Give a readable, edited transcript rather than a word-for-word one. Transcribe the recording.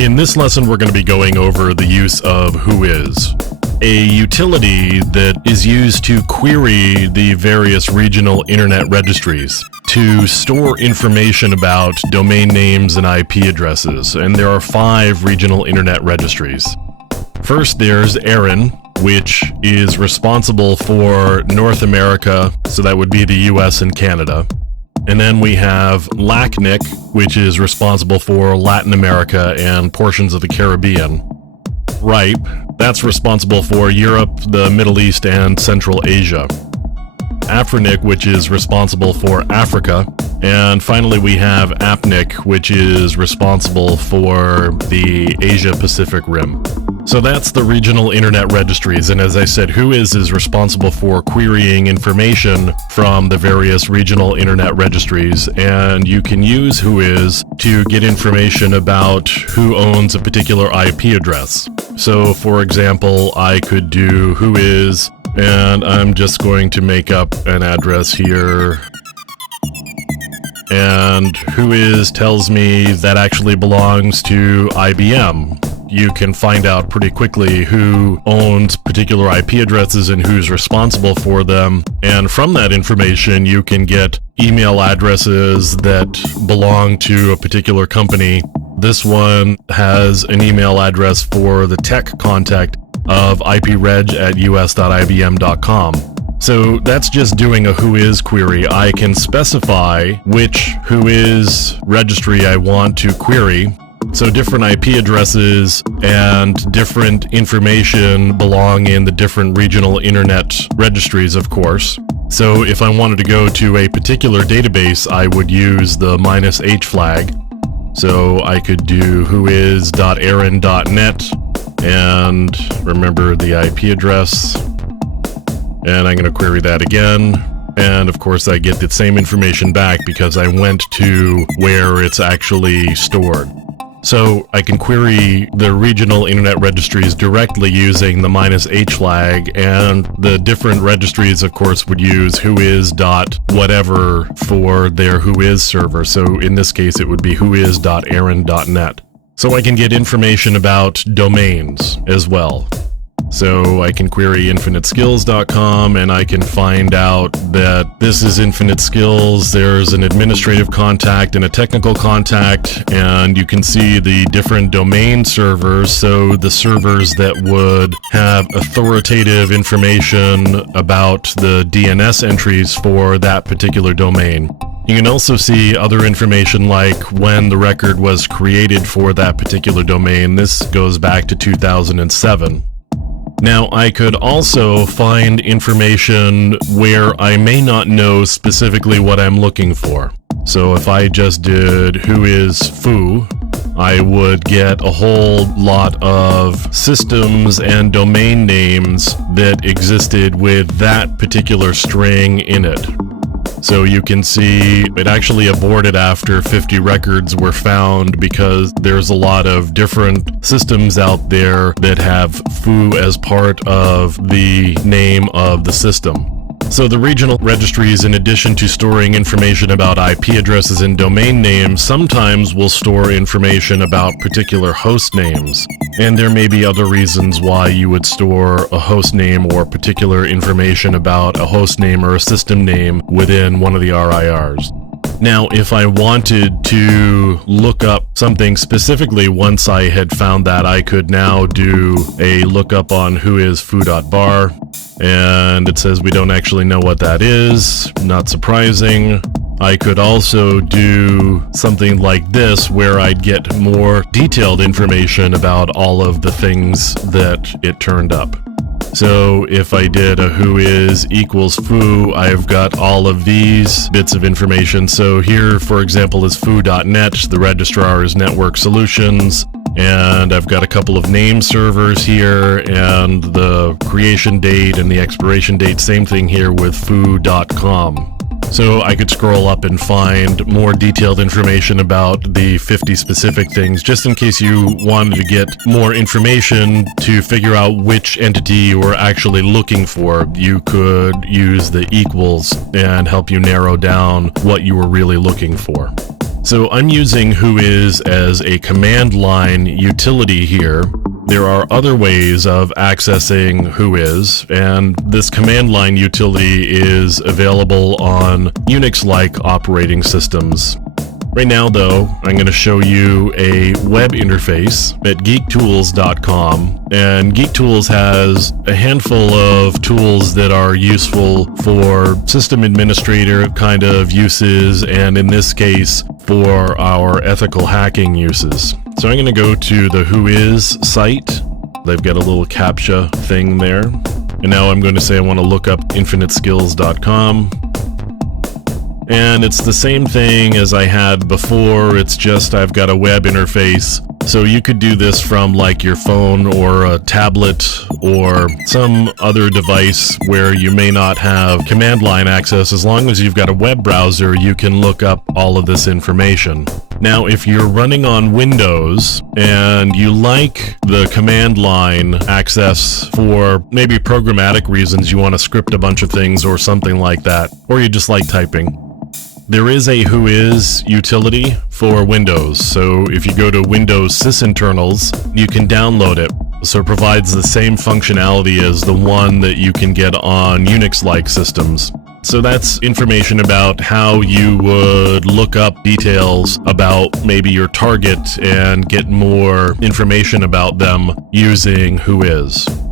In this lesson, we're going to be going over the use of Whois, a utility that is used to query the various regional internet registries to store information about domain names and IP addresses, and there are 5 regional internet registries. First, there's Erin, which is responsible for North America, so that would be the US and Canada. And then we have LACNIC, which is responsible for Latin America and portions of the Caribbean. RIPE, that's responsible for Europe, the Middle East, and Central Asia. AFRINIC, which is responsible for Africa. And finally, we have APNIC, which is responsible for the Asia-Pacific Rim. So that's the regional internet registries, and as I said, Whois is responsible for querying information from the various regional internet registries, and you can use Whois to get information about who owns a particular IP address. So, for example, I could do Whois, and I'm just going to make up an address here. And Whois tells me that actually belongs to IBM. You can find out pretty quickly who owns particular IP addresses and who's responsible for them. And from that information, you can get email addresses that belong to a particular company. This one has an email address for the tech contact of ipreg@us.ibm.com. So that's just doing a Whois query. I can specify which Whois registry I want to query. So different IP addresses and different information belong in the different regional internet registries, of course. So if I wanted to go to a particular database, I would use the -h flag. So I could do whois.erin.net and remember the IP address. And I'm going to query that again. And of course I get the same information back because I went to where it's actually stored. So I can query the regional internet registries directly using the -h flag, and the different registries, of course, would use whois.whatever for their Whois server. So in this case, it would be whois.erin.net. So I can get information about domains as well. So I can query infiniteskills.com and I can find out that this is Infinite Skills. There's an administrative contact and a technical contact, and you can see the different domain servers. So the servers that would have authoritative information about the DNS entries for that particular domain. You can also see other information like when the record was created for that particular domain. This goes back to 2007. Now, I could also find information where I may not know specifically what I'm looking for. So if I just did Whois foo, I would get a whole lot of systems and domain names that existed with that particular string in it. So you can see it actually aborted after 50 records were found because there's a lot of different systems out there that have foo as part of the name of the system. So the regional registries, in addition to storing information about IP addresses and domain names, sometimes will store information about particular host names. And there may be other reasons why you would store a host name or particular information about a host name or a system name within one of the RIRs. Now, if I wanted to look up something specifically once I had found that, I could now do a lookup on whoisfoo.bar. And it says we don't actually know what that is. Not surprising. I could also do something like this where I'd get more detailed information about all of the things that it turned up. So if I did a Whois equals foo, I've got all of these bits of information. So here, for example, is foo.net. The registrar is Network Solutions. And I've got a couple of name servers here, and the creation date and the expiration date, same thing here with foo.com. So I could scroll up and find more detailed information about the 50 specific things, just in case you wanted to get more information to figure out which entity you were actually looking for. You could use the equals and help you narrow down what you were really looking for. So I'm using Whois as a command line utility here. There are other ways of accessing Whois, and this command line utility is available on Unix-like operating systems. Right now, though, I'm going to show you a web interface at geektools.com, and Geek Tools has a handful of tools that are useful for system administrator kind of uses, and in this case, for our ethical hacking uses. So I'm going to go to the Whois site. They've got a little CAPTCHA thing there. And now I'm going to say I want to look up infiniteskills.com. And it's the same thing as I had before, it's just I've got a web interface. So you could do this from like your phone or a tablet or some other device where you may not have command line access. As long as you've got a web browser, you can look up all of this information. Now, if you're running on Windows and you like the command line access for maybe programmatic reasons, you want to script a bunch of things or something like that, or you just like typing, there is a Whois utility for Windows. So if you go to Windows sysinternals, you can download it. So it provides the same functionality as the one that you can get on Unix-like systems. So that's information about how you would look up details about maybe your target and get more information about them using Whois.